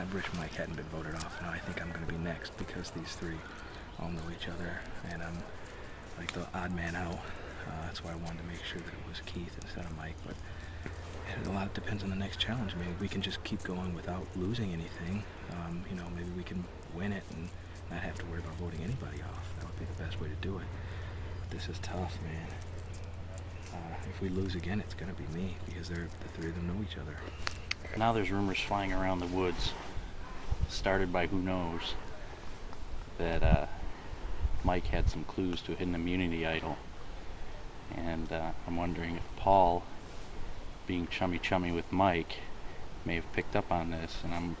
I wish Mike hadn't been voted off. Now I think I'm going to be next because these three all know each other, and I'm like the odd man out. That's why I wanted to make sure that it was Keith instead of Mike. But a lot depends on the next challenge. Maybe we can just keep going without losing anything. You know, maybe we can win it and not have to worry about voting anybody off. That would be the best way to do it. But this is tough, man. If we lose again, it's going to be me because the three of them know each other. Now there's rumors flying around the woods, started by who knows, that Mike had some clues to a hidden immunity idol. And I'm wondering if Paul, being chummy with Mike, may have picked up on this, and I'm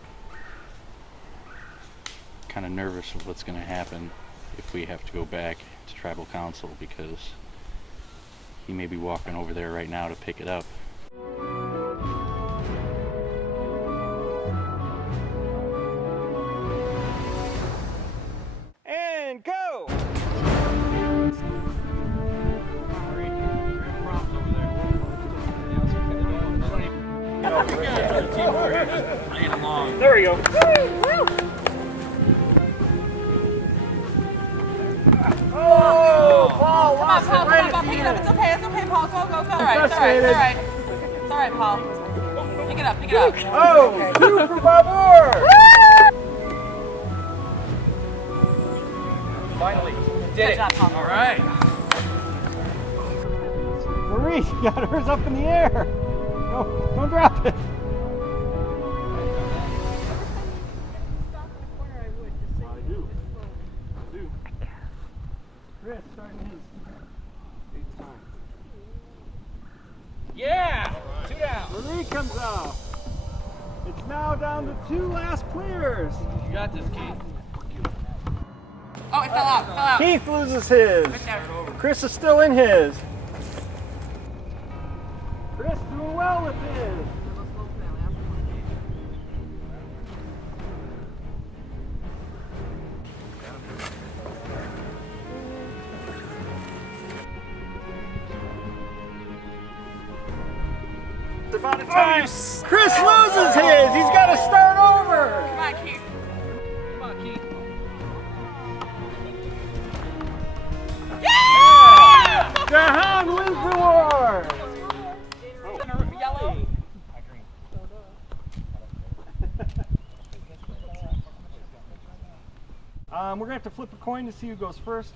kind of nervous of what's going to happen if we have to go back to tribal council, because he may be walking over there right now to pick it up. And go! There we go. Oh, Paul lost it right at the pick it end. up. It's okay, Paul. Go. It's all right. It's all right, Paul. Pick it up. Oh, two for Babur! Finally, did Good it. job, Paul. All right. Marie, you got hers up in the air. No, don't drop it. Chris, starting his 8th time. Yeah. 2 down. Marie comes out. It's now down to 2 last clears. You got this, Keith. Oh, it fell out. Keith loses his. Right there. Chris is still in his. Chris doing well with his. It's about a time. Chris loses his. He's got to start over. Come on, Keith. Come on, Keith. Jahan wins the war. Yellow. We're gonna have to flip a coin to see who goes first.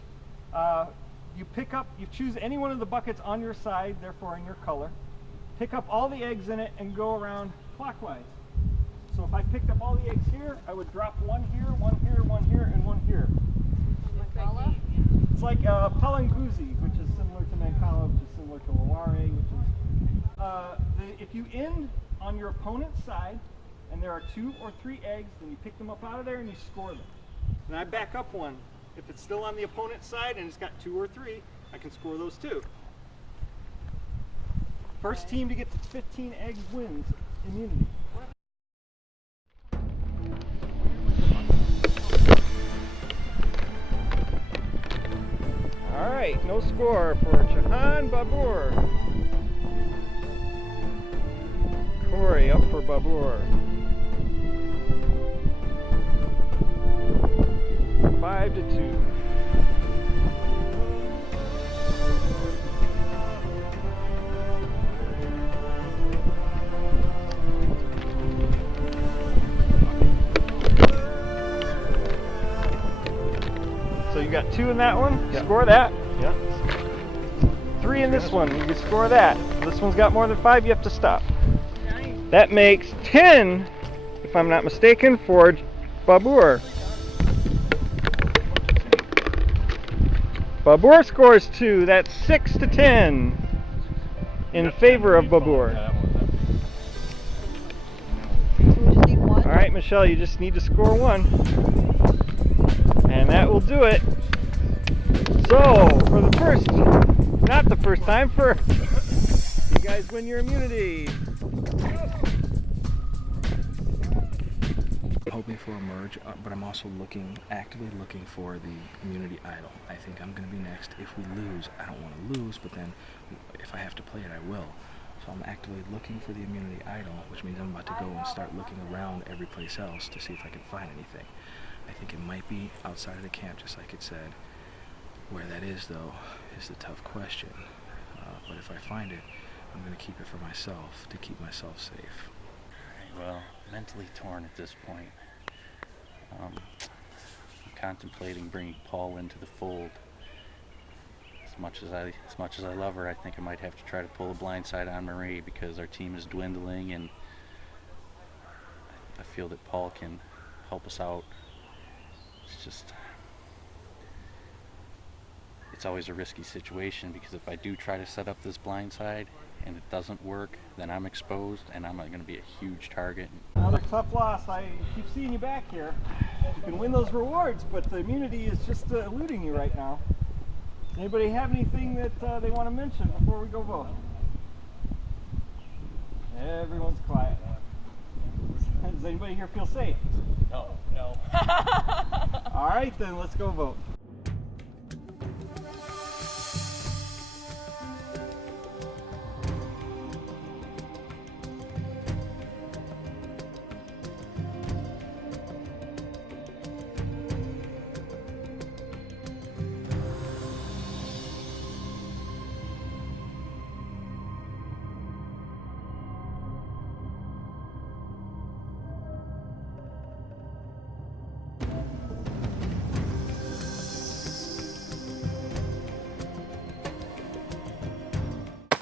You choose any one of the buckets on your side, therefore in your color. Pick up all the eggs in it and go around clockwise. So if I picked up all the eggs here, I would drop one here, one here, one here, and one here. Mancala? It's like Palanguzi, which is similar to Mancala, which is similar to Laware, which is... if you end on your opponent's side, and there are 2 or 3 eggs, then you pick them up out of there and you score them. And I back up one. If it's still on the opponent's side and it's got 2 or 3, I can score those 2. First team to get to 15 eggs wins immunity. All right, no score for Jahan Babur. Corey up for Babur. 5-2. So you got 2 in that one, Yep. Score that. Yep. 3 in this one, you can score that. This one's got more than 5, you have to stop. That makes 10, if I'm not mistaken, for Babur. Babur scores 2, that's 6-10 in favor of Babur. Alright, Michelle, you just need to score 1. And that will do it. So, for the first, not the first time, you guys win your immunity. Hoping for a merge, but I'm also actively looking for the immunity idol. I think I'm going to be next. If we lose, I don't want to lose, but then if I have to play it, I will. So I'm actively looking for the immunity idol, which means I'm about to go and start looking around every place else to see if I can find anything. I think it might be outside of the camp, just like it said. Where that is, though, is the tough question. But if I find it, I'm going to keep it for myself, to keep myself safe. Well, mentally torn at this point. I'm contemplating bringing Paul into the fold. As much as I love her, I think I might have to try to pull a blindside on Marie, because our team is dwindling, and I feel that Paul can help us out. It's always a risky situation, because if I do try to set up this blindside and it doesn't work, then I'm exposed and I'm going to be a huge target. Another tough loss. I keep seeing you back here. You can win those rewards, but the immunity is just eluding you right now. Anybody have anything that they want to mention before we go vote? Everyone's quiet. Does anybody here feel safe? No. All right, then let's go vote.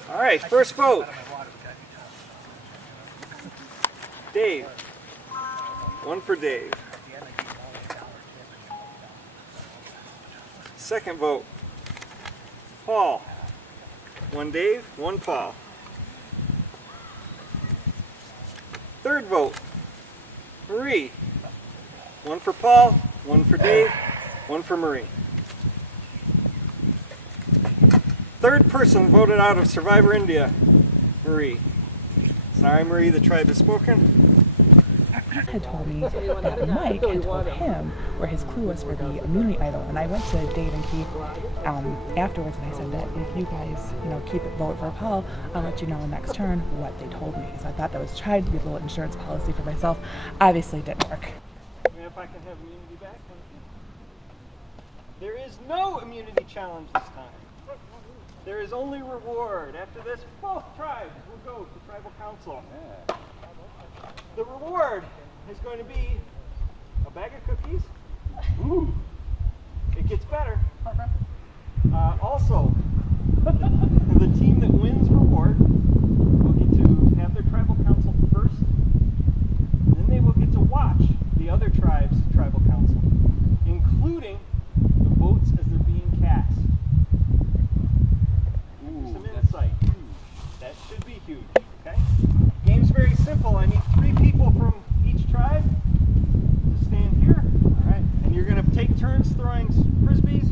All right, first vote. Dave. One for Dave. Second vote. Paul. One Dave, one Paul. Third vote. Marie. One for Paul, one for Dave, one for Marie. Third person voted out of Survivor India, Marie. Sorry, Marie, the tribe has spoken. Had told me that Mike had told him where his clue was for the immunity idol, and I went to Dave and Keith afterwards, and I said that if you guys, keep it vote for Paul, I'll let you know next turn what they told me. So I thought that was trying to be a little insurance policy for myself. Obviously, it didn't work. If I can have immunity back, thank you. There is no immunity challenge this time. There is only reward. After this, both tribes will go to tribal council. The reward is going to be a bag of cookies. Ooh, it gets better. Also, the team that wins reward will get to have their tribal council first, and then they will get to watch the other tribe's tribal council, including the votes as they're being cast. Some insight. That should be huge. Okay? Game's very simple. I need 3 people from each tribe to stand here. Alright. And you're going to take turns throwing frisbees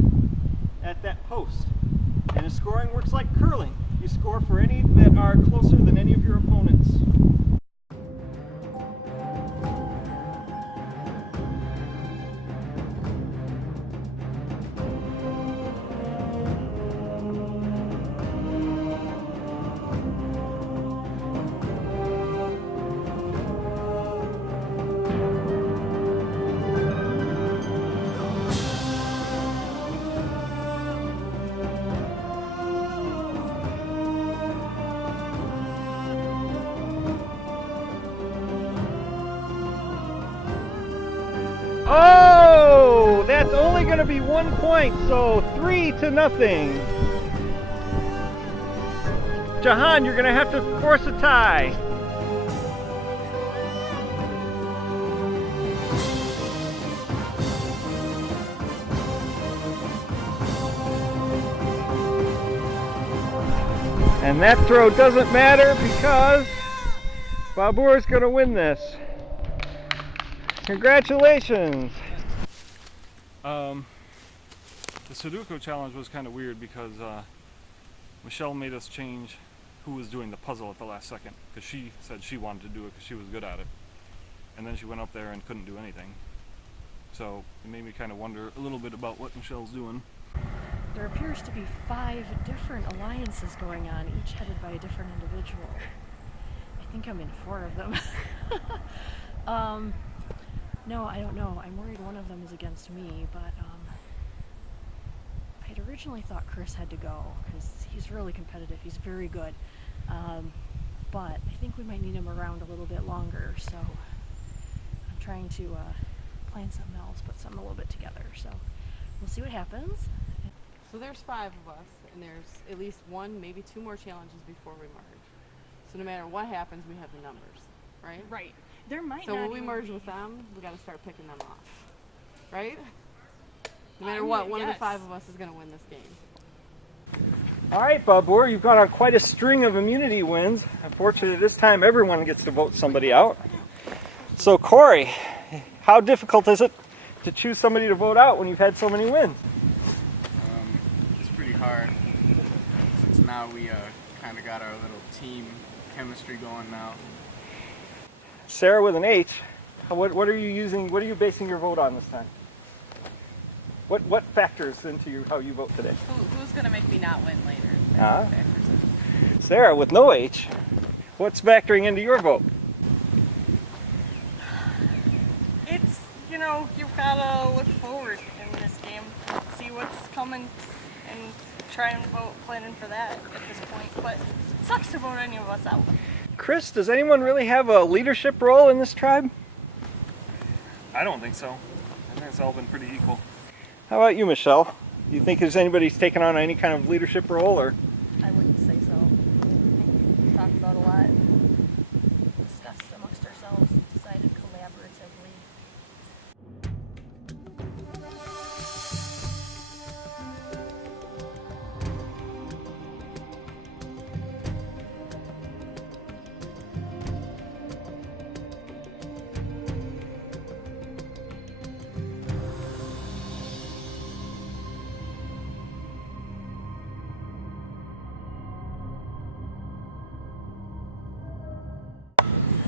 at that post. And the scoring works like curling. You score for any that are closer than any of your opponents. Oh, that's only going to be 1 point, so 3-0. Jahan, you're going to have to force a tie. And that throw doesn't matter because Babur is going to win this. Congratulations! The Sudoku challenge was kind of weird because Michelle made us change who was doing the puzzle at the last second, because she said she wanted to do it because she was good at it, and then she went up there and couldn't do anything. So it made me kind of wonder a little bit about what Michelle's doing. There appears to be 5 different alliances going on, each headed by a different individual. I think I'm in 4 of them. No, I don't know. I'm worried one of them is against me, but I'd originally thought Chris had to go because he's really competitive. He's very good. But I think we might need him around a little bit longer, so I'm trying to plan something else, put something a little bit together. So we'll see what happens. So there's 5 of us, and there's at least 1, maybe 2 more challenges before we merge. So no matter what happens, we have the numbers, right? Right. There might So not when we even merge be- with them, we got to start picking them off, right? No matter what, one of the 5 of us is going to win this game. All right, Babur, you've gone on quite a string of immunity wins. Unfortunately, this time everyone gets to vote somebody out. So, Corey, how difficult is it to choose somebody to vote out when you've had so many wins? It's pretty hard since now we kind of got our little team chemistry going now. Sarah with an H, what are you using? What are you basing your vote on this time? What factors into how you vote today? Who's going to make me not win later? Ah. Sarah with no H, what's factoring into your vote? It's, you know, you've got to look forward in this game, see what's coming, and try and vote planning for that at this point. But it sucks to vote any of us out. Chris, does anyone really have a leadership role in this tribe? I don't think so. I think it's all been pretty equal. How about you, Michelle? Do you think there's anybody who's taken on any kind of leadership role, or? I wouldn't say so. I think we talked about a lot, discussed amongst ourselves, decided collaboratively.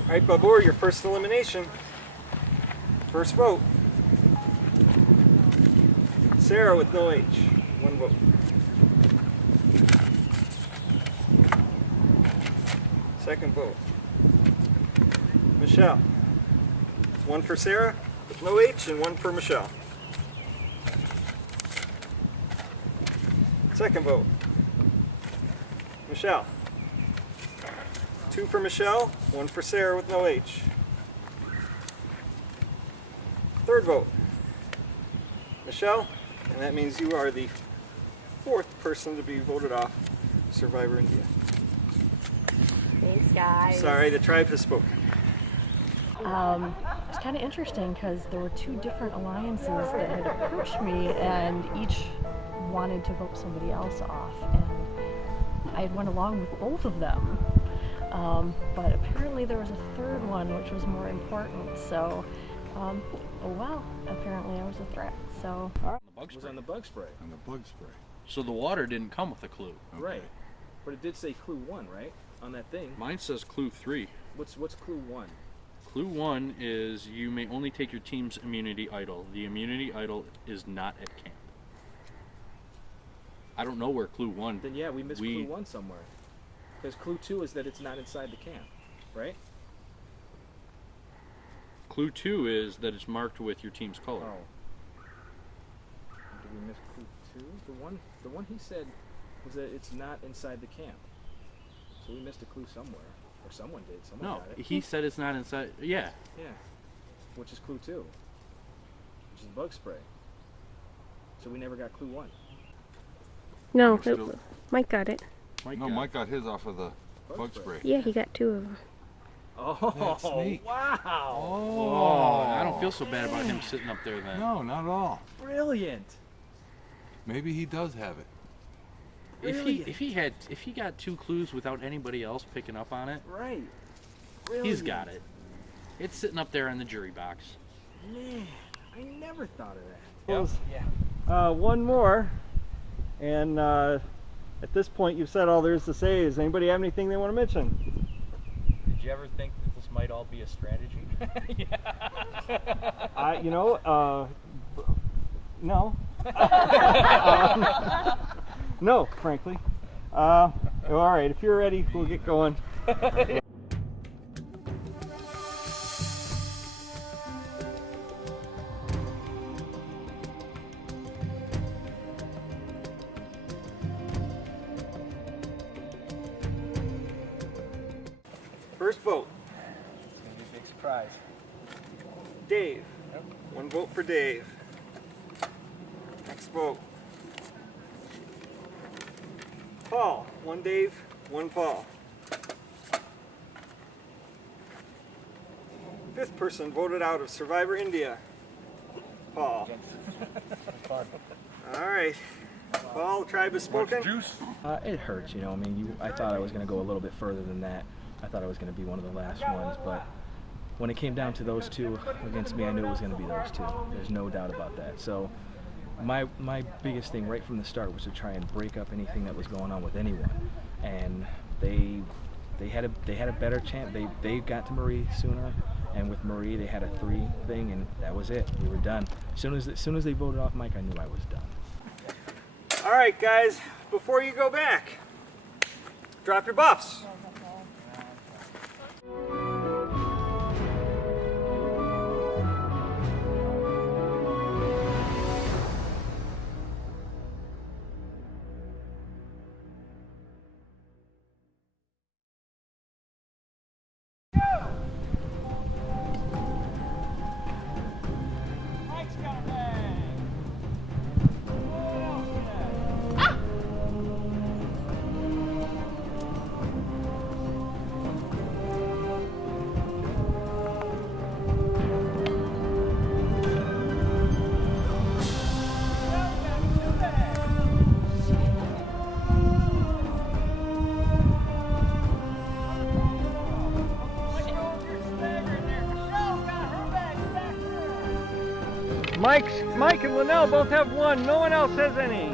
All right, Babur, your first elimination. First vote. Sarah with no H, 1 vote. Second vote. Michelle. 1 for Sarah with no H and 1 for Michelle. Second vote. Michelle. 2 for Michelle, 1 for Sarah with no H. Third vote. Michelle, and that means you are the 4th person to be voted off Survivor India. Thanks, guys. Sorry, the tribe has spoken. It's kind of interesting because there were 2 different alliances that had approached me, and each wanted to vote somebody else off, and I went along with both of them. But apparently there was a 3rd one which was more important, so oh well, apparently I was a threat, so. It was on the bug spray. On the bug spray. So the water didn't come with a clue. Okay. Right. But it did say clue 1, right? On that thing. Mine says clue 3. What's clue 1? Clue 1 is you may only take your team's immunity idol. The immunity idol is not at camp. I don't know where clue 1. Then yeah, we missed clue 1 somewhere. Because clue 2 is that it's not inside the camp, right? Clue 2 is that it's marked with your team's color. Oh. Did we miss clue 2? The one he said was that it's not inside the camp. So we missed a clue somewhere. Or someone did. Someone No, got it. he said it's not inside. Yeah. Yeah. Which is clue 2. Which is bug spray. So we never got clue 1. No, Mike got it. Mike got his off of the bug spray. Yeah, he got 2 of them. Oh, That's neat. wow. Oh, I don't feel so bad about him sitting up there then. No, not at all. Brilliant. Maybe he does have it. If he got 2 clues without anybody else picking up on it, Right. he's got it. It's sitting up there in the jury box. Man, I never thought of that. Yeah. 1 more. And at this point, you've said all there is to say. Does anybody have anything they want to mention? Did you ever think that this might all be a strategy? No. No, frankly. All right, if you're ready, we'll get going. First vote. It's gonna be a big surprise. Dave. Yep. 1 vote for Dave. Next vote. Paul. 1 Dave, 1 Paul. 5th person voted out of Survivor India. Paul. Fun. All right. Paul, the tribe has spoken. Juice? It hurts, you know. I mean, I thought I was going to go a little bit further than that. I thought I was going to be one of the last ones, but when it came down to those two against me, I knew it was going to be those two. There's no doubt about that. So my biggest thing right from the start was to try and break up anything that was going on with anyone, and they had a better chance. They got to Marie sooner, and with Marie they had a 3 thing, and that was it. We were done. As soon as they voted off Mike, I knew I was done. All right, guys. Before you go back, drop your buffs. Mike and Linnell both have 1. No one else has any.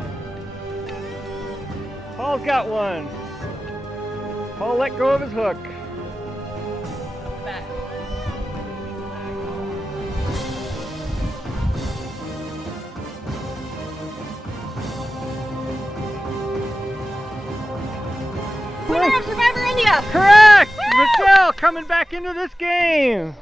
Paul's got 1. Paul let go of his hook. Winner of Survivor India! Correct! Michelle coming back into this game.